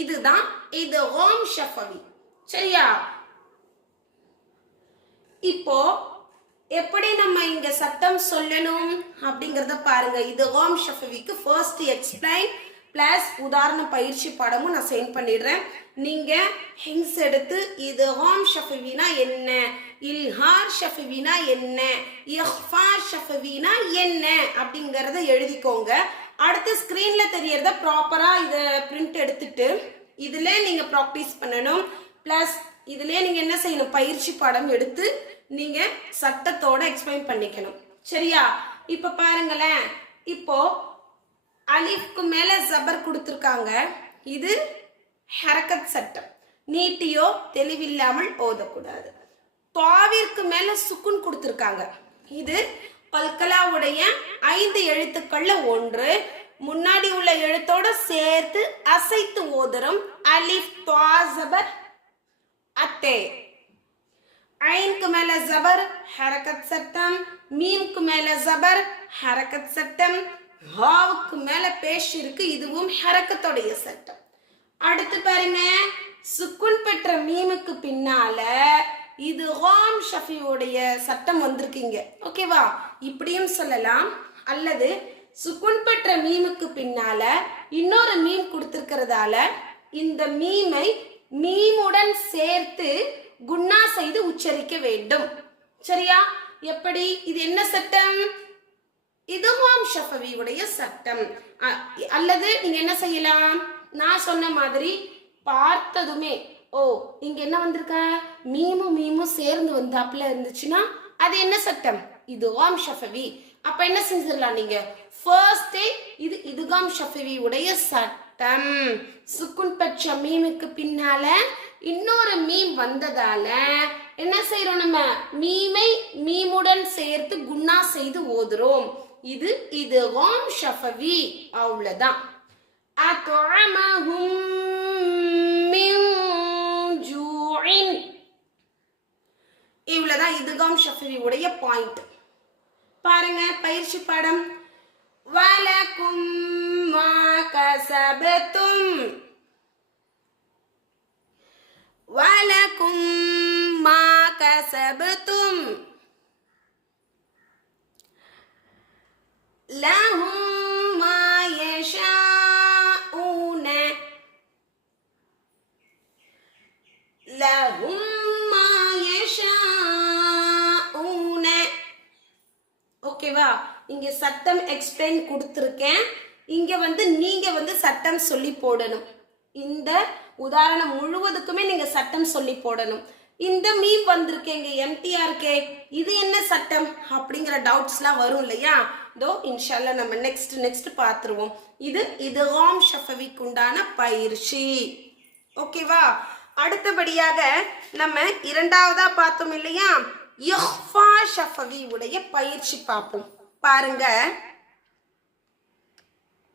இதுதான் இத்காம் ஷஃபவி. சரியா? இப்போ எப்படி நம்ம இங்க சட்டம் சொல்லணும் அப்படிங்கறத பாருங்க. இத்காம் ஷஃபவிக்கு ஃபர்ஸ்ட் எக்ஸ்பிளைன் பிளஸ் உதாரண பயிற்சி பாடமும் நான் சென்ட் பண்ணிடுறேன். நீங்க ஹிங்ஸ் எடுத்து இத்காம் ஷஃபவினா என்ன, இல்ஹார் ஷஃபவினா என்ன, இஹ்ஃபா ஷஃபவினா என்ன அப்படிங்கறத எழுதிக்கோங்க. அடுத்து ஸ்கிரீன்ல தெரியறத ப்ராப்பரா இத பிரிண்ட் எடுத்துட்டு இதுல நீங்க ப்ராக்டிஸ் பண்ணணும். பிளஸ் இதுல நீங்க என்ன செய்யணும், பயிற்சி பாடம் எடுத்து நீங்க சட்டத்தோட எக்ஸ்பிளைன் பண்ணிக்கணும். சரியா? இப்ப பாருங்களேன், இப்போ அலிஃப்க்கு மேல ஜபர் கொடுத்திருக்காங்க. இது ஹரக்கத் சட்டம், நீட்டியோ தெளிவில்லாமல் ஓதக்கூடாது. தாவிற்கு மேல சுக்குன் கொடுத்திருக்காங்க. இது கல்கலாவுடைய 5 எழுத்துக்கள்ல ஒன்று. முன்னாடி உள்ள எழுத்தோட சேர்த்து அசைத்து ஓதுறோம். அலிஃப் தா ஜபர் அத்தே. ஐன்க்கு மேல ஜபர் ஹரக்கத் சட்டம், மீம்க்கு மேல ஜபர் ஹரக்கத் சட்டம், ஹாவுக்கு மேல பேஷ் இருக்கு, இதுவும் ஹரக்கத்தோடைய சட்டம். அடுத்து பாருங்க, சுக்குன் பெற்ற மீமுக்கு பின்னால இத்காம் ஷஃபியுடைய சட்டம் வந்திருக்கீங்க. ஓகேவா? இப்படியும் சொல்லலாம். அல்லது சுக்குன் பெற்ற மீமுக்கு பின்னால இன்னொரு மீம் கொடுத்திருக்கிறதால இந்த மீமை மீமுடன் சேர்த்து குன்னா செய்து உச்சரிக்க வேண்டும். சரியா? எப்படி? இது என்ன சட்டம்? இத்காம் ஷஃபவியுடைய சட்டம். அல்லது நீங்க என்ன செய்யலாம், நான் சொன்ன மாதிரி பார்த்ததுமே ஓ இங்க என்ன வந்திருக்க, மீமும் சேர்ந்து வந்தாப்புல இருந்துச்சுன்னா அது என்ன சட்டம்? இத்காம் ஷஃபவி. அப்ப என்ன செஞ்சிடலாம், நீங்க ஃபர்ஸ்டே இது இத்காம் ஷஃபவி உடைய சட்டம். சுக்குன் பெற்ற மீமுக்கு பின்னால இன்னொரு மீம் வந்ததால என்ன செய்யறோம், நம்ம மீமை மீமுடன் சேர்த்து குன்னா செய்து ஓதுறோம். இது இத்காம் ஷஃபவி. அவ்வளவுதான். அத்அமஹும் மின் ஜூஇன். இவ்வளவுதான் இத்காம் ஷஃபவி உடைய பாயிண்ட். பாருங்க பயிற்சி பாடம். வலக்கும் மா கஸபதும், வலக்கும் மா கஸபதும், லஹும் மா யஷாஊன, லஹும் மா யஷாஊன. ஓகேவா? இங்க சட்டம் எக்ஸ்பிளைன் கொடுத்திருக்கேன். இங்க நீங்க சட்டம் சொல்லி போடணும். இந்த உதாரணம் முழுவதுக்குமே நீங்க சட்டம் சொல்லி போடணும். இந்த மீம் வந்திருக்கேங்க எம்டிஆ இருக்கே, இது என்ன சட்டம் அப்படிங்கிற டவுட்ஸ்லாம் வரும் இல்லையா? தோ இன்ஷால்லா நம்ம நெக்ஸ்ட் பார்த்துருவோம். இது இத்காம் ஷஃபவிக்கு உண்டான பயிற்சி. ஓகேவா? அடுத்தபடியாக நம்ம இரண்டாவதா பார்த்தோம் இல்லையா, இஹ்ஃபா ஷஃபவி உடைய பயிற்சி பார்ப்போம். பாருங்க,